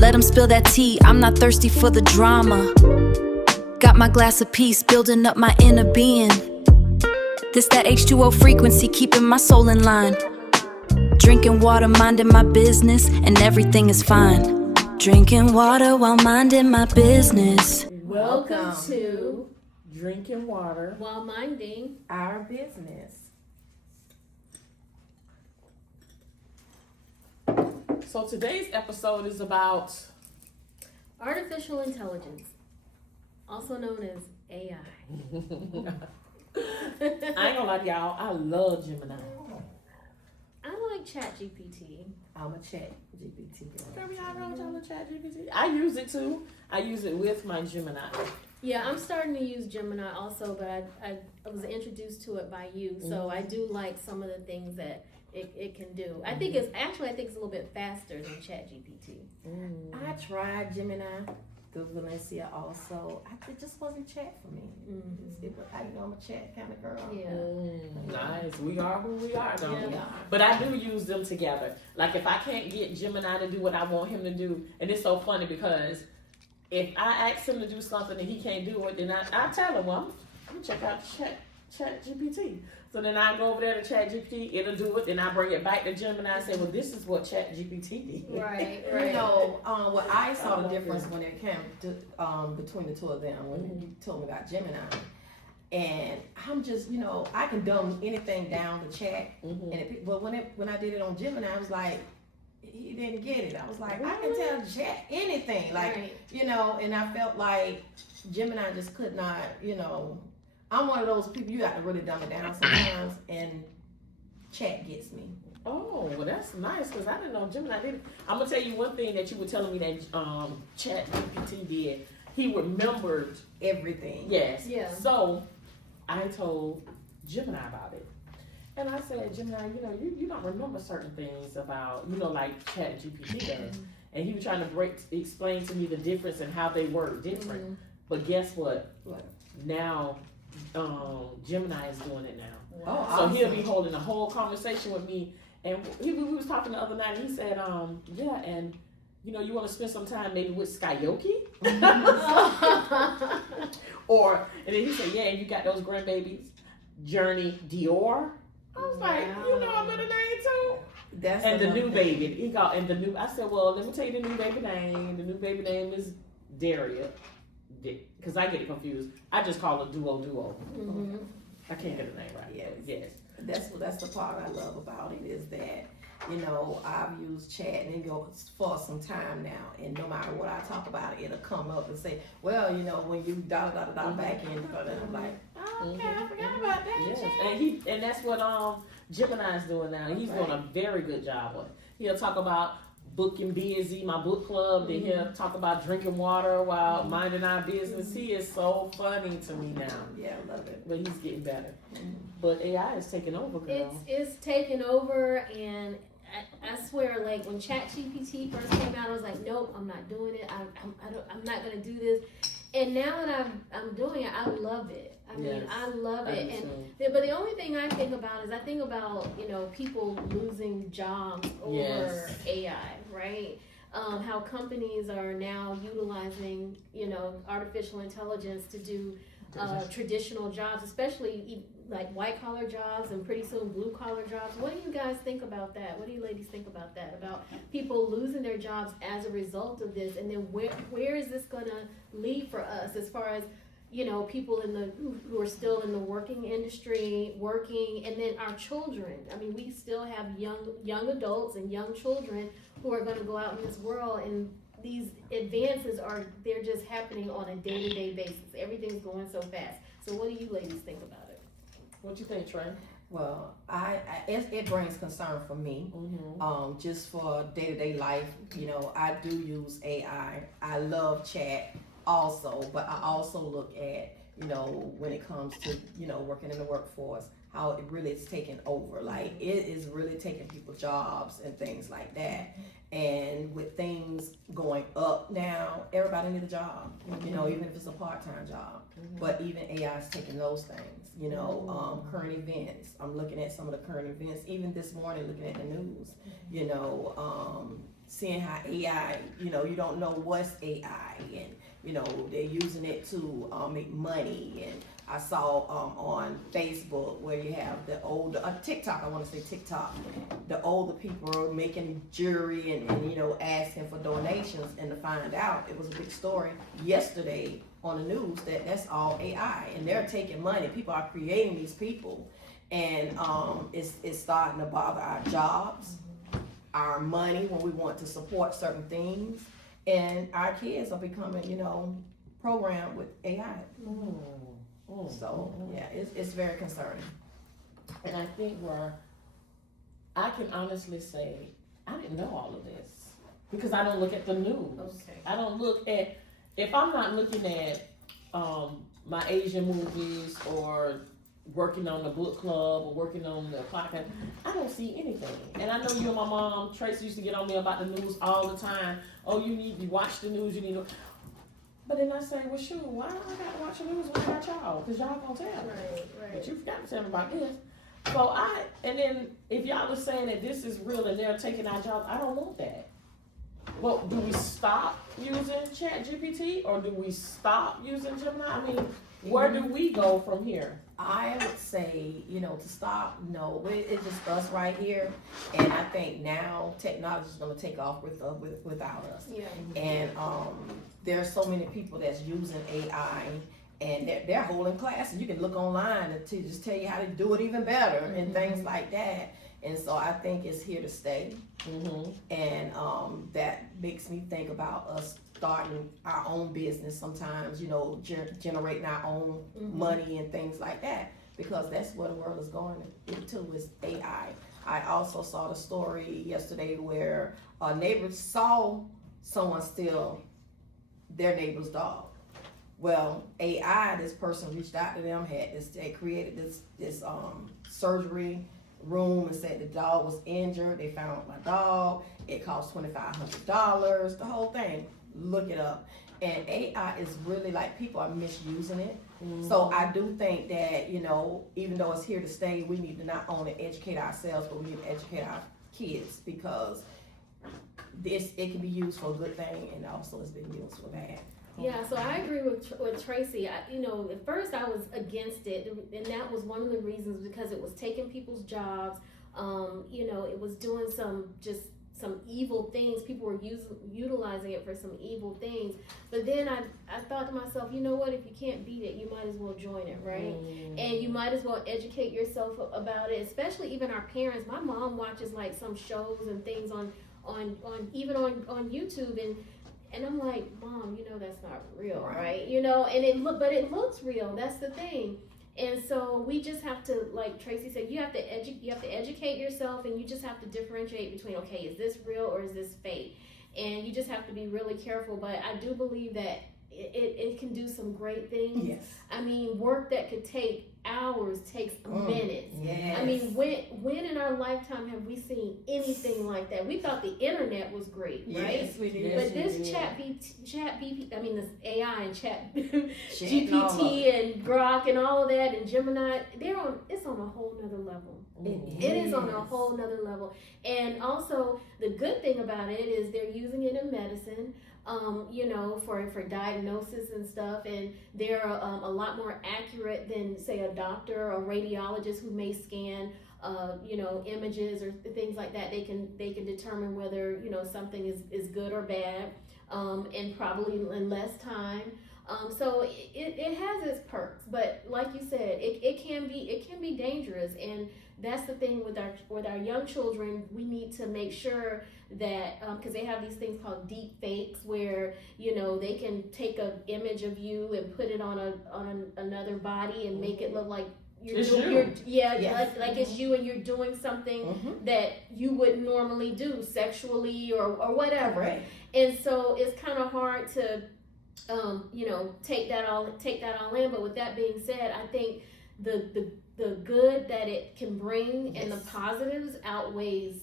Let them spill that tea, I'm not thirsty for the drama. Got my glass of peace, building up my inner being. This that H2O frequency, keeping my soul in line. Drinking water, minding my business, and everything is fine. Drinking water while minding my business. Welcome to Drinking Water While Minding Our Business. So today's episode is about Artificial Intelligence, also known as AI. I ain't gonna lie to y'all, I love Gemini. I like ChatGPT. I'm a chat GPT girl. Girl, y'all know y'all Chat GPT. I use it too. I use it with my Gemini. Yeah, I'm starting to use Gemini also, but I was introduced to it by you, so I do like some of the things that it can do. I think it's a little bit faster than ChatGPT. I tried Gemini through Valencia also. It just wasn't chat for me. I'm a chat kind of girl. Yeah. Nice. We are who we are, don't we? Yeah. But I do use them together. Like if I can't get Gemini to do what I want him to do, and it's so funny because if I ask him to do something and he can't do it, then I tell him, well, I'm gonna check out Chat GPT. So then I go over there to Chat GPT, it'll do it, then I bring it back to Gemini and say, well, this is what Chat GPT did. Right. You know, what I saw the difference when it came to between the two of them when you told me about Gemini. And I'm just, I can dumb anything down to chat. But when I did it on Gemini, I was like, he didn't get it. I was like, I can tell chat anything. Like, and I felt like Gemini just could not, I'm one of those people, you got to really dumb it down sometimes, and chat gets me. Oh, well, that's nice because I didn't know Gemini did it. I'm going to tell you one thing that you were telling me that Chat GPT did. He remembered Everything. Yes. Yeah. So I told Gemini about it. And I said, Gemini, you don't remember certain things about, like Chat GPT does. And he was trying to explain to me the difference and how they work different. But guess what? Now, Gemini is doing it now. Oh, So awesome. he'll be holding a whole conversation with me. And we was talking the other night, and he said, yeah, and you want to spend some time maybe with Skyoki? And then he said, yeah, and you got those grandbabies, Journey Dior. I was like, I'm in the name too. That's And the another new thing. baby, I said, well, let me tell you the new baby name. The new baby name is Daria. Because I get it confused. I just call it Duo. I can't get the name right. Yes. That's the part I love about it is that, I've used chat and it goes for some time now, and no matter what I talk about, it'll come up and say, well, when you back in, and I'm like, okay, I forgot about that. Yes. Chat. And that's what Gemini is doing now. He's doing a very good job of it. He'll talk about booking busy, my book club, then he'll talk about drinking water while minding our business. He is so funny to me now. Yeah, I love it. But he's getting better. But AI is taking over, girl. It's taken over, and I swear, like when ChatGPT first came out, I was like, nope, I'm not doing it. I'm not gonna do this. And now that I'm doing it, I love it. I love it. But the only thing I think about is people losing jobs over AI, right? How companies are now utilizing artificial intelligence to do traditional jobs, especially like white collar jobs and pretty soon blue collar jobs. What do you guys think about that? What do you ladies think about that? About people losing their jobs as a result of this, and then where is this gonna lead for us as far as people who are still in the working industry, and then our children. I mean, we still have young adults and young children who are going to go out in this world, and these advances they're just happening on a day-to-day basis. Everything's going so fast. So what do you ladies think about it? What you think, Trey? Well, it brings concern for me. Just for day-to-day life, I do use AI. I love chat also, but I also look at, when it comes to, working in the workforce, how it really is taking over. Like, it is really taking people's jobs and things like that. And with things going up now, everybody needs a job, even if it's a part-time job. But even AI is taking those things, current events. I'm looking at some of the current events, even this morning looking at the news, seeing how AI, you don't know what's AI, and they're using it to make money. And I saw on Facebook where you have the older TikTok. I want to say TikTok. The older people are making jewelry and asking for donations, and to find out it was a big story yesterday on the news that that's all AI, and they're taking money. People are creating these people, and it's starting to bother our jobs, our money when we want to support certain things, and our kids are becoming programmed with AI. So yeah, it's very concerning. And I think where I can honestly say I didn't know all of this because I don't look at the news. Okay. I don't look at, if I'm not looking at my Asian movies or working on the book club or working on the podcast, I don't see anything. And I know you and my mom, Tracy, used to get on me about the news all the time. Oh, you watch the news, you need to. But then I say, well, shoot, why do I gotta watch the news when I got y'all? Because y'all gonna tell me. Right. But you forgot to tell me about this. So and then if y'all are saying that this is real and they're taking our jobs, I don't want that. Well, do we stop using ChatGPT or do we stop using Gemini? I mean, where do we go from here? I would say, to stop, no, it's just us right here. And I think now technology is going to take off without us. Yeah. And there's so many people that's using AI, and they're holding classes. You can look online to just tell you how to do it even better and things like that. And so I think it's here to stay. And that makes me think about us starting our own business sometimes, generating our own money and things like that, because that's where the world is going into, is AI. I also saw the story yesterday where a neighbor saw someone steal their neighbor's dog. Well, AI, this person reached out to them, they created this surgery room and said the dog was injured. They found my dog. It cost $2,500. The whole thing. Look it up. And AI is really, like, people are misusing it. So I do think that, even though it's here to stay, we need to not only educate ourselves, but we need to educate our kids, because it can be used for a good thing, and also it's been used for bad. Yeah, so I agree with Tracy. At first I was against it, and that was one of the reasons, because it was taking people's jobs. It was doing some evil things. People were utilizing it for some evil things. But then I thought to myself, you know what? If you can't beat it, you might as well join it, right? And you might as well educate yourself about it. Especially even our parents. My mom watches like some shows and things on YouTube, and I'm like, Mom, that's not real, right? But it looks real. That's the thing. And so we just have to, like Tracy said, you have to educate yourself, and you just have to differentiate between, okay, is this real or is this fake? And you just have to be really careful. But I do believe that it can do some great things. Yes. I mean, work that could take hours takes minutes. Yes. I mean, when in our lifetime have we seen anything like that? We thought the internet was great, right? Yes, we did. But this this AI and Chat GPT and Grok and all of that and Gemini, it's on a whole nother level. It is on a whole nother level. And also, the good thing about it is they're using it in medicine. For diagnosis and stuff, and they're a lot more accurate than, say, a doctor or radiologist who may scan, images or things like that. They can determine whether something is good or bad, and probably in less time. So it has its perks, but like you said, it can be dangerous, and that's the thing with our young children. We need to make sure that because they have these things called deep fakes, where they can take an image of you and put it on another body and make it look like like it's you, and you're doing something that you wouldn't normally do sexually or whatever. Right. And so it's kind of hard to take that all in. But with that being said, I think the good that it can bring and the positives outweighs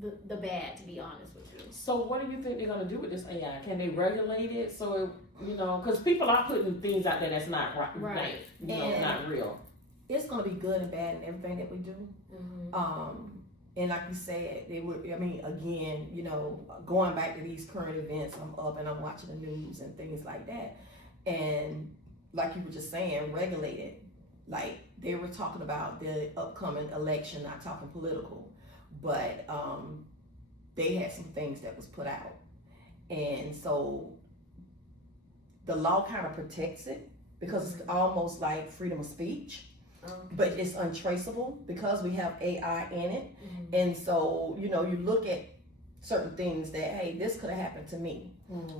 the bad, to be honest with you. So what do you think they're going to do with this AI? Can they regulate it so because people are putting things out there that's not right, not real. It's going to be good and bad in everything that we do. and like you said, they would. I mean, again, you know, going back to these current events, I'm up and I'm watching the news and things like that, and like you were just saying, regulated. Like they were talking about the upcoming election, not talking political, but they had some things that was put out, and so the law kind of protects it because it's almost like freedom of speech. But it's untraceable because we have AI in it. And so, you know, you look at certain things that, hey, this could have happened to me.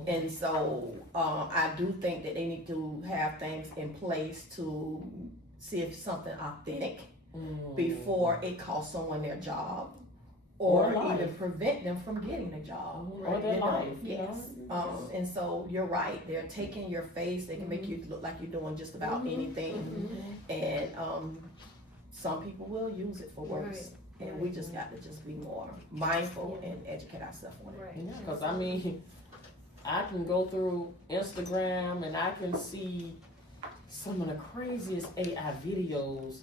And so I do think that they need to have things in place to see if something authentic before it costs someone their job or even prevent them from getting a job or their life. Yes. And so you're right. They're taking your face. They can make you look like you're doing just about anything. And some people will use it for worse. And we just got to just be more mindful and educate ourselves on it. Because I mean, I can go through Instagram and I can see some of the craziest AI videos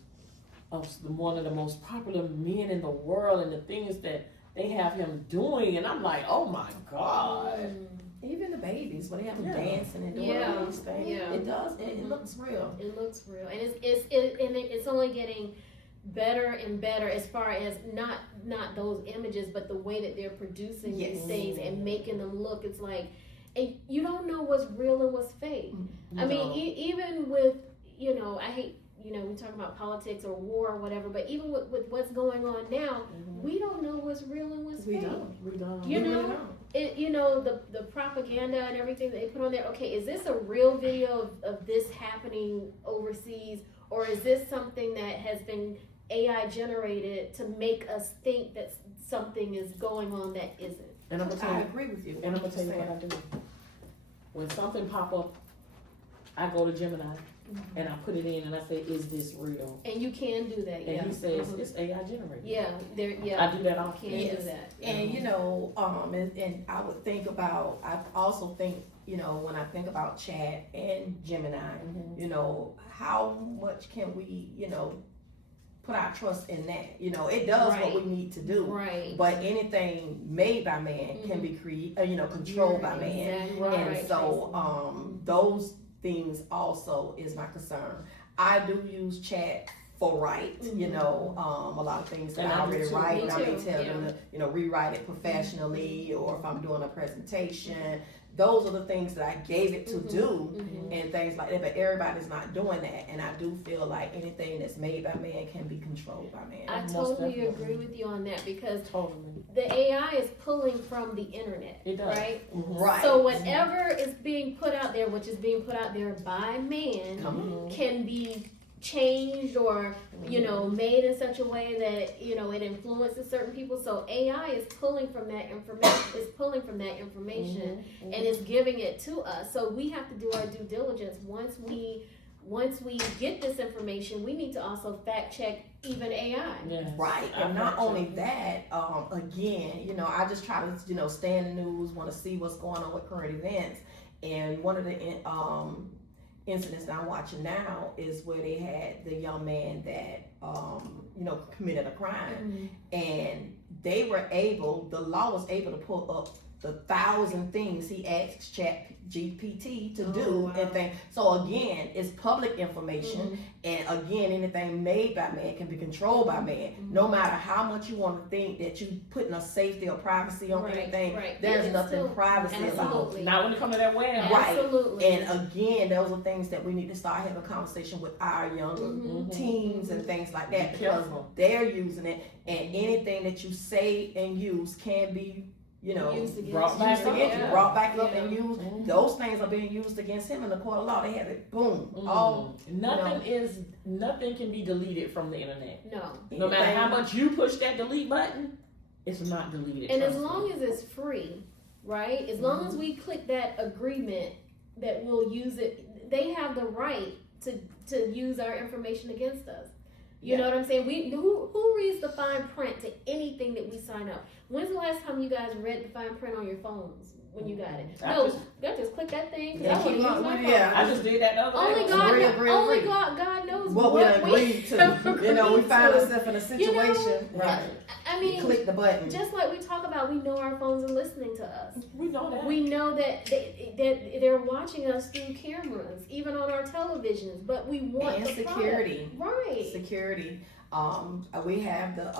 of one of the most popular men in the world and the things that they have him doing, and I'm like, oh my God. Even the babies, when they have them dancing and doing all these things, it does. It looks real. It looks real, and it's only getting better and better as far as not those images, but the way that they're producing these things and making them look. It's like, and you don't know what's real and what's fake. I mean, even with, you know, I hate, you know, we talk about politics or war or whatever, but even with what's going on now, we don't know what's real and what's fake. We don't. You know, you know, the propaganda and everything that they put on there. Okay, is this a real video of this happening overseas, or is this something that has been AI generated to make us think that something is going on that isn't? And I'm gonna tell I you, agree with you. and I'm gonna tell you what I do. When something pop up, I go to Gemini and I put it in and I say, "Is this real?" And you can do that. And he says it's AI generated. I do that often. Can do that. And you know, and I would think about. I also think, you know, when I think about Chat and Gemini, you know, how much can we, you know, put our trust in that? You know, it does what we need to do. Right. But anything made by man can be controlled by man. Exactly. And so those things also is my concern. I do use Chat for you know, a lot of things that I already write, I may tell them to, you know, rewrite it professionally, or if I'm doing a presentation, those are the things that I gave it to do and things like that. But everybody's not doing that, and I do feel like anything that's made by man can be controlled by man. I totally agree with you on that, because the AI is pulling from the internet, right? Right. So whatever is being put out there, which is being put out there by man, can be changed or, you know, made in such a way that, you know, it influences certain people. So AI is pulling from that information, and it's giving it to us. So we have to do our due diligence. Once we get this information, we need to also fact check even AI. Right. And not only that, again, you know, I just try to, you know, stay in the news, want to see what's going on with current events. And one of the incidents that I'm watching now is where they had the young man that you know, committed a crime, and the law was able to pull up the 1,000 things he asked Chat GPT to do and things. So again, it's public information, and again, anything made by man can be controlled by man. No matter how much you want to think that you putting a safety or privacy on anything, there's nothing privacy about. Not when it comes to that web. Right. Absolutely. And again, those are things that we need to start having a conversation with our younger teens and things like that, because they're using it, and anything that you say and use can be, you know, brought back up and used. Those things are being used against him in the court of law. They have it, boom. Nothing can be deleted from the internet. No matter how much you push that delete button, it's not deleted. And as long as it's free, right? As long as we click that agreement that we'll use it, they have the right to use our information against us. You know what I'm saying? Who reads the fine print to anything that we sign up? When's the last time you guys read the fine print on your phones? when you got it. I No, just- you got to just click that thing. 'cause Yeah, I wanna keep use on my with it, phone. yeah. I just did that the other Only day. God, Agree. only God knows What we we agreed to. have You know, we agreed find to. ourselves in a situation. Right. I You mean, click the button. just like we talk about, we know our phones are listening to us. We know that. We know that they're watching us through cameras, even on our televisions. But we want And the security. product. Right? Security. We have the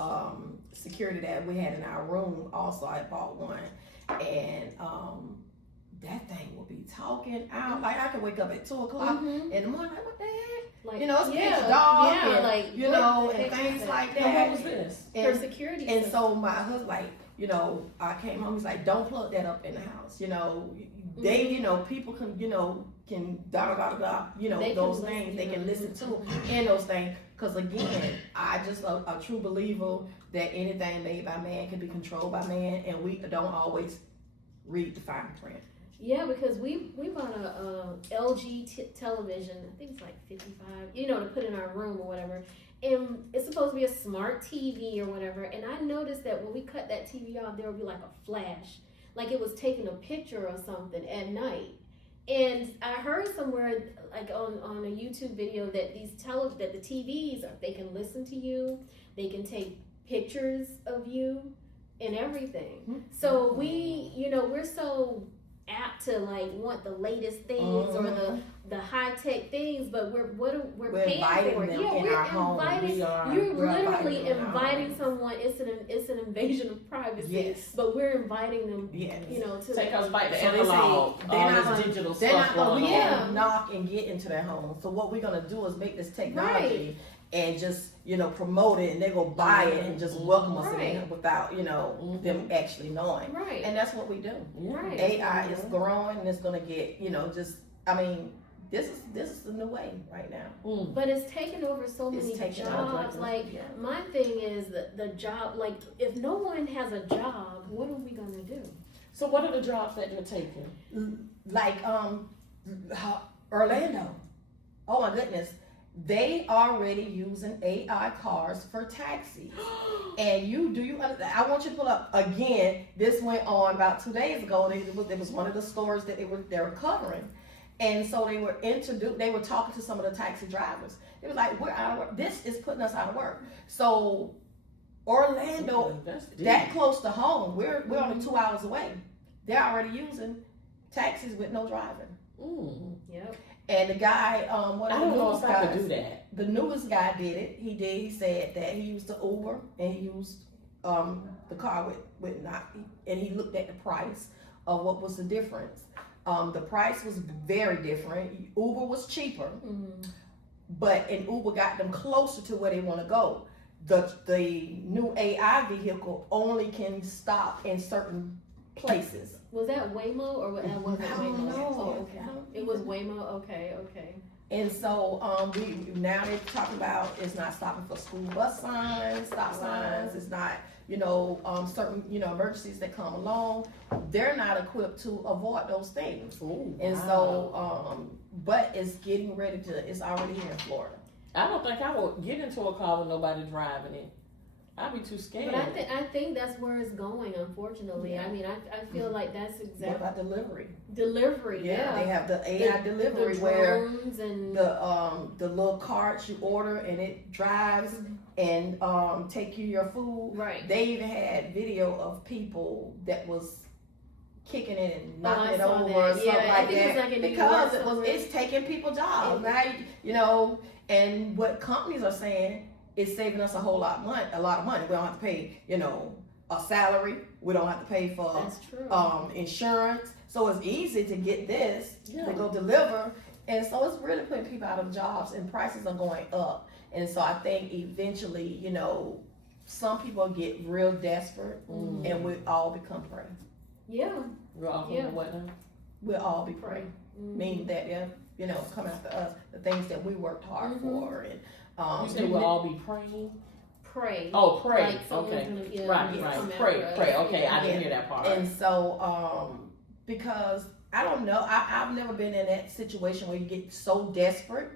security that we had in our room. Also, I bought one, and that thing will be talking out. Like I can wake up at 2:00 Mhm. in the morning. Like, what the heck? Like, You know, it's yeah, pitch dark, yeah, and, like you what know, the and heck things is like And what that. was this? For And, security. and system. so my husband, like, you know, I came home. He's like, "Don't plug that up in the house." You know, they, you know, people can, you know, can da da da da. You know, They can those listen, things they yeah. can listen to and those things. Because again, I just a true believer that anything made by man can be controlled by man, and we don't always read the fine print. Yeah, because we bought a LG television. I think it's like 55. You know, to put in our room or whatever. And it's supposed to be a smart TV or whatever. And I noticed that when we cut that TV off, there would be like a flash, like it was taking a picture or something at night. And I heard somewhere, like on a YouTube video, that that the TVs they can listen to you, they can take pictures of you, and everything. So we, you know, we're so apt to like want the latest things or the high tech things, but we're paying inviting for it. them Yeah, in we're our home. inviting. We are. You're We're literally inviting them in our inviting homes. someone. It's an invasion of privacy. Yes. But we're inviting them. Yes. You know, to Take us back to So they analog. say they're All not this gonna- digital They're stuff not gonna going be on. able Yeah. to knock and get into their home. So what we're gonna do is make this technology and just, you know, promote it, and they go buy it and just welcome us in Right. without, you know, them actually knowing. Right. And that's what we do. Right. AI is growing, and it's gonna get, you know, just, I mean, this is the new way right now. But it's taken over so It's many taken jobs. over. Like Yeah. my thing is the job. Like if no one has a job, what are we gonna do? So what are the jobs that they're taking? Like Orlando. Oh my goodness. They already using AI cars for taxis. And I want you to pull up again. This went on about 2 days ago. It was one of the stores that they were covering, and so they were talking to some of the taxi drivers. It was like, we're out of work. This is putting us out of work. So Orlando, That's deep. that close to home, we're only 2 hours away. They're already using taxis with no driving. Mm. Yep. And the guy, one I of the don't know newest if I could guys, do that. the newest guy did it. He said that he used the Uber and he used the car with not, and he looked at the price of what was the difference. The price was very different. Uber was cheaper, and Uber got them closer to where they want to go. The new AI vehicle only can stop in certain places. Was that Waymo or what? That wasn't I don't Waymo. know. Oh, okay. I don't It was Waymo. Okay. Okay. And so now they're talking about it's not stopping for school bus signs, stop signs. It's not, you know, certain, you know, emergencies that come along. They're not equipped to avoid those things. Ooh, And wow. so, but it's getting ready to. It's already here in Florida. I don't think I would get into a car with nobody driving it. I'd be too scared. But I think that's where it's going. Unfortunately, Yeah. I mean, I feel like that's What exactly about delivery? delivery. Yeah. They have the AI delivery the where drones and the little carts you order and it drives and take you your food. right. They even had video of people that was kicking it and knocking I it saw over that. or something Yeah, I like think it was that like in New because York it's taking people jobs. Now you know, and what companies are saying is saving us a lot of money. We don't have to pay, you know, a salary. We don't have to pay for That's true. insurance. So it's easy to get this Yeah. to go deliver. And so it's really putting people out of jobs, and prices are going up. And so I think eventually, you know, some people get real desperate and we all become prey. Yeah. We're off Yeah. on what now? We'll all be prey. Mhm. Meaning that they'll, you know, come after us, the things that we worked hard for. And You said we'll all be praying? Pray. Oh, pray. Like someone's Okay. gonna, yeah, Right, come right. after Pray, us. pray. Okay, I Yeah. didn't hear that part. And so, because I don't know, I've never been in that situation where you get so desperate.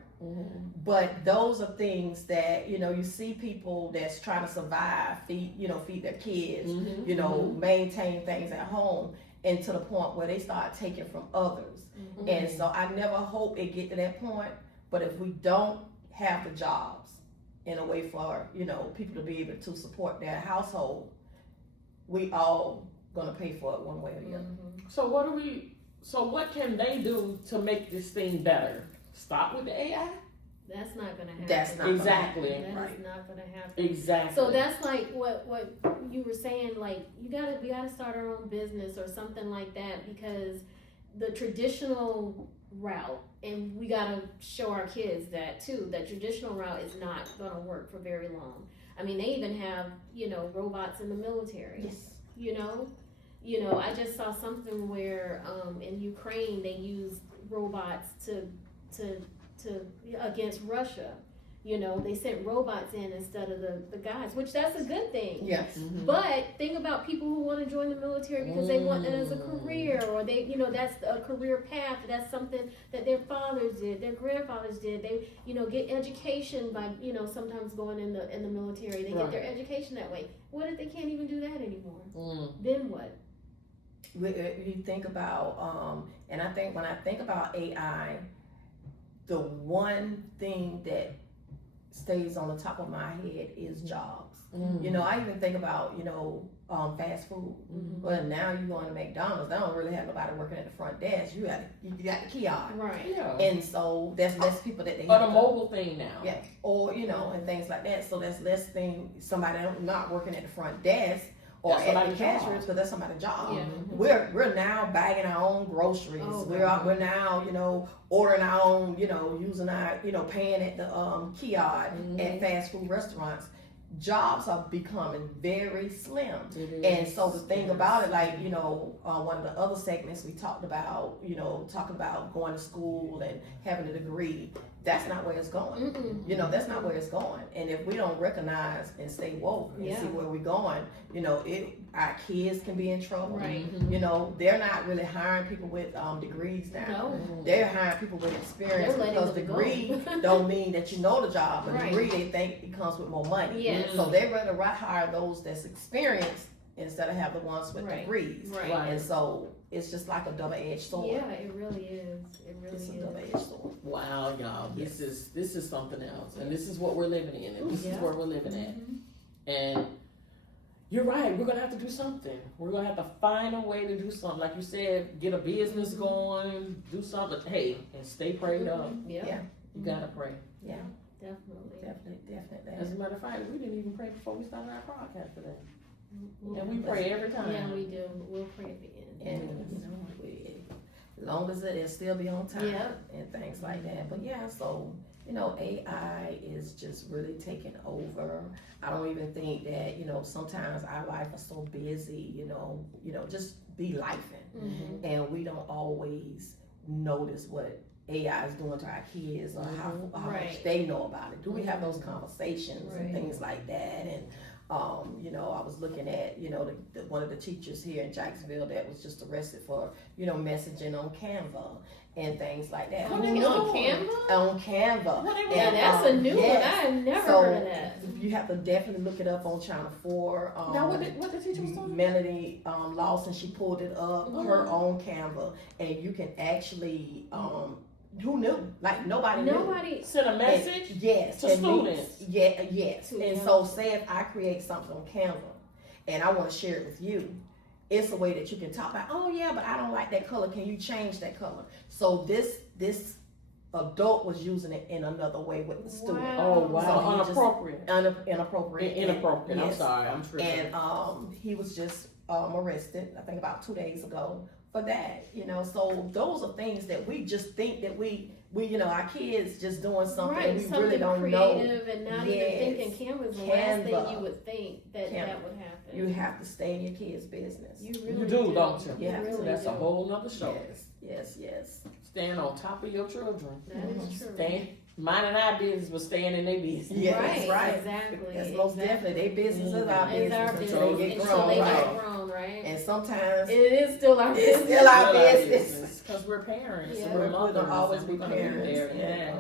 But those are things that, you know, you see people that's trying to survive, feed their kids, you know, maintain things at home. and to the point where they start taking from others. And so I never hope it get to that point, but if we don't have the jobs in a way for, you know, people to be able to support their household, we all gonna pay for it one way or the other. So what can they do to make this thing better? Stop with the AI? That's not gonna happen. That's not Exactly. That is Right. not gonna happen. Exactly. So that's like what you were saying, like we gotta start our own business or something like that, because the traditional route, and we gotta show our kids that too, that traditional route is not gonna work for very long. I mean, they even have, you know, robots in the military. Yes. You know, I just saw something where in Ukraine they used robots to against Russia. You know, they sent robots in instead of the guys, which that's a good thing. Yes. But think about people who want to join the military because they want that as a career, or they, you know, that's a career path. That's something that their fathers did, their grandfathers did. They, you know, get education by, you know, sometimes going in the military. They get their education that way. What if they can't even do that anymore? Then what? You think about, and I think when I think about AI, the one thing that stays on the top of my head is jobs. You know, I even think about, you know, fast food. Well, now you going to McDonald's, they don't really have nobody working at the front desk. You got the kiosk. Right. Yeah. And so there's less people that they Or have the to- mobile thing now. Yeah, or you know, and things like that. So there's less thing somebody not working at the front desk or That's at the somebody's job. cashier because that's somebody's job. Yeah. We're now bagging our own groceries. Oh, we're now, you know, ordering our own, you know, using our, you know, paying at the kiosk at fast food restaurants. Jobs are becoming very slim. And so the thing about it, like, you know, one of the other segments we talked about, you know, talking about going to school and having a degree, that's not where it's going. You know, that's not where it's going. And if we don't recognize and stay woke and see where we're going, you know, our kids can be in trouble. Right. You know, they're not really hiring people with degrees now. No. They're hiring people with experience They're letting because them degree go. don't mean that you know the job. A Right. degree, they think it comes with more money. Yes. So they rather hire those that's experienced instead of have the ones with Right. degrees. Right. And so it's just like a double-edged sword. Yeah, it really is. It really It's a is. double-edged sword. Wow, y'all, this is something else, and this is what we're living in, and this is Yeah. where we're living at. And you're right, we're gonna have to do something. We're gonna have to find a way to do something. Like you said, get a business going, do something. Hey, and stay prayed up. Yeah. Yeah. You gotta pray. Yeah, Definitely. definitely. As a matter of fact, we didn't even pray before we started our podcast today, and we pray every time. Yeah, we do. We'll pray at the end. And you know, as long as it'll still be on time Yeah. and things like that. But yeah, so you know, AI is just really taking over. I don't even think that, you know, sometimes our life is so busy, you know, just be lifing. And we don't always notice what AI is doing to our kids or how Right. much they know about it. Do we have those conversations and Right. things like that? And you know, I was looking at, you know, one of the teachers here in Jacksonville that was just arrested for, you know, messaging on Canva and things like that. Oh, On they know. Canva? On Canva. What they Yeah, And, that's a new one. yes. I have never So, heard of that. You have to definitely look it up on Channel 4. Now, what the teacher was talking? Melanie Lawson, she pulled it up, her own Canva, and you can actually, who knew? Like nobody knew. Nobody. Send a message. And, yes. to and students. Yes. To And them. so say if I create something on Canva and I want to share it with you, it's a way that you can talk about, oh yeah, but I don't like that color. Can you change that color? So this adult was using it in another way with the student. Wow. Oh wow, So he just- inappropriate. Inappropriate. Inappropriate. I'm Yes. sorry, I'm tripping. And he was just arrested, I think about 2 days ago for that. You know, so those are things that we just think that we you know, our kids just doing something Right, we something really don't know. creative and not Yes. even thinking Canva's the last thing Canva. you would think that Canva. would happen. You have to stay in your kids' business. You really You do, don't you? Yeah. You So really that's do. a whole nother show. Yes. Stand on top of your children. That is true. Stand, minding our business, but staying in their business. Yeah, that's right. Exactly. That's most definitely. Their business is our It's our business business until they get until grown, they right? get grown, right? And sometimes It is still our it's business. still our business. Because we're parents, Yeah. and We're we're mothers, gonna always and be we're gonna parents. be there. And, Yes.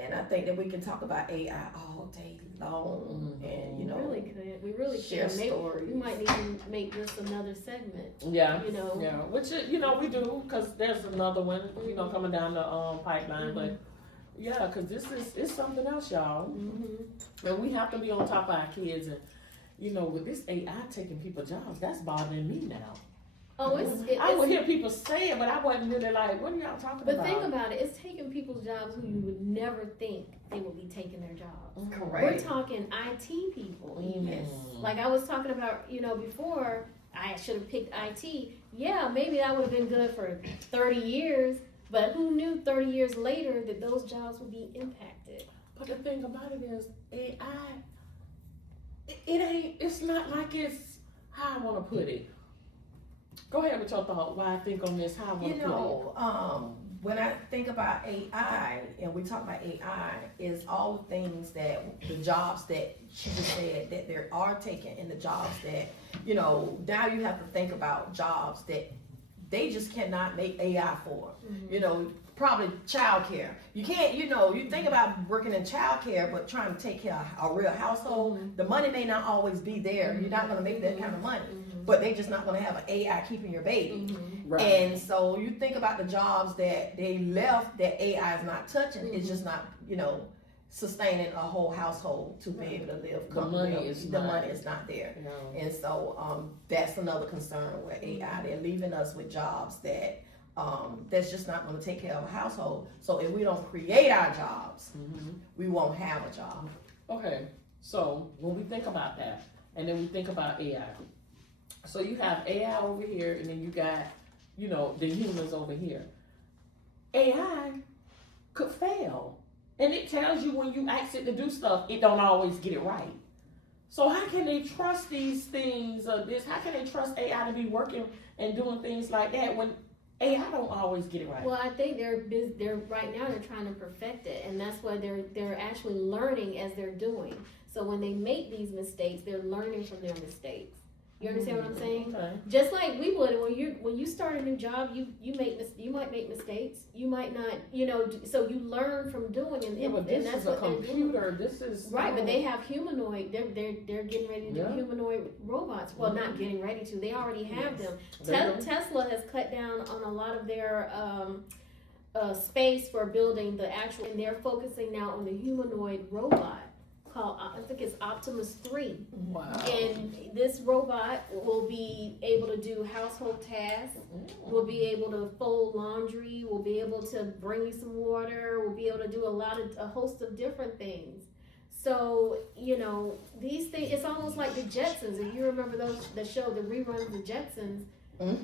And I think that we can talk about AI all day long, and We really could. We really share can. Maybe stories. we might need to make this another segment. Yeah. You know. Yeah, which we do, because there's another one coming down the pipeline, but yeah, because it's something else, y'all, and we have to be on top of our kids, and with this AI taking people's jobs, that's bothering me now. Oh, I would hear people say it, but I wasn't really like, what are y'all talking But about? think about it. It's taking people's jobs who you would never think they would be taking their jobs. Correct. We're talking IT people. Yes. Like I was talking about, before I should have picked IT. Yeah, maybe that would have been good for 30 years, but who knew 30 years later that those jobs would be impacted? But the thing about it is, AI, it's not like it's, how I want to put it. Go ahead with your thought, why I think on this, how I want to put it. When I think about AI, and we talk about AI, is all the things that, the jobs that she just said that there are taken, and the jobs that, now you have to think about jobs that they just cannot make AI for. Probably childcare. You can't, you think about working in childcare, but trying to take care of a real household, the money may not always be there. You're not going to make that kind of money, but they just not going to have an AI keeping your baby. Right. And so you think about the jobs that they left that AI is not touching. It's just not, sustaining a whole household to be able to live comfortably. The money is not there. No. And so that's another concern with AI. They're leaving us with jobs that that's just not going to take care of a household. So if we don't create our jobs, we won't have a job. Okay, so when we think about that, and then we think about AI, so you have AI over here, and then you got, the humans over here. AI could fail, and it tells you when you ask it to do stuff, it don't always get it right. So how can they trust these things, how can they trust AI to be working and doing things like that when AI don't always get it right? Well, I think they're right now they're trying to perfect it, and that's why they're actually learning as they're doing. So when they make these mistakes, they're learning from their mistakes. You understand what I'm saying? Okay. Just like we would when you start a new job, you might make mistakes. You might not, so you learn from doing it. Yeah, but this and that's is a what they're doing. computer. This is Right, but they have humanoid. They're getting ready to do humanoid robots. Well, not getting ready to. They already have them. Tesla has cut down on a lot of their space for building the actual, and they're focusing now on the humanoid robot called, I think it's Optimus 3. Wow. And this robot will be able to do household tasks, will be able to fold laundry, will be able to bring you some water, will be able to do a host of different things. So, these things, it's almost like the Jetsons. If you remember the show, the reruns of the Jetsons,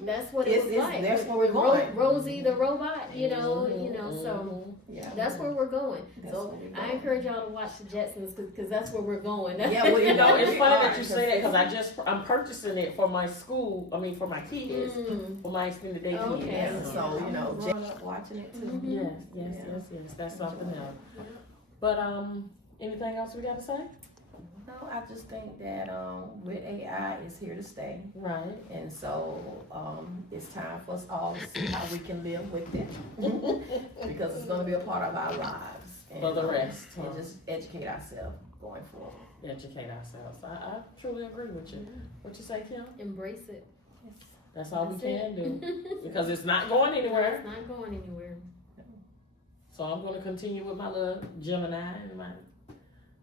that's what it was like. That's where we're going. Rosie the robot, so that's where we're going. So I encourage y'all to watch the Jetsons because that's where we're going. It's funny that you say that because I'm purchasing it for my school. I mean, for my kids, for my extended day kids. Okay. So growing up watching it too. Yes. That's something else. But anything else we got to say? No, I just think that with AI, it's here to stay. Right. And so it's time for us all to see how we can live with it because it's going to be a part of our lives. And, For the rest. And just educate ourselves going forward. Educate ourselves. I truly agree with you. What you say, Kim? Embrace it. That's all That's we can it. do because it's not going anywhere. It's not going anywhere. So I'm going to continue with my little Gemini and my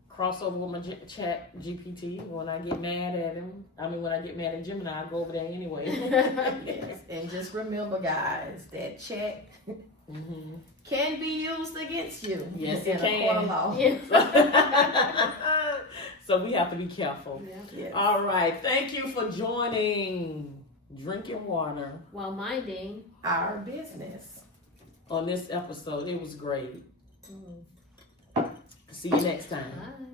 crossover with my chat GPT. When I get mad at him, when I get mad at Gemini, I go over there anyway. Yes. And just remember, guys, that chat can be used against you. Yes, in it a court of can. law. Yeah. So we have to be careful. Yes. All right. Thank you for joining Drinking Water While minding Our business. on this episode. It was great. See you next time. Bye.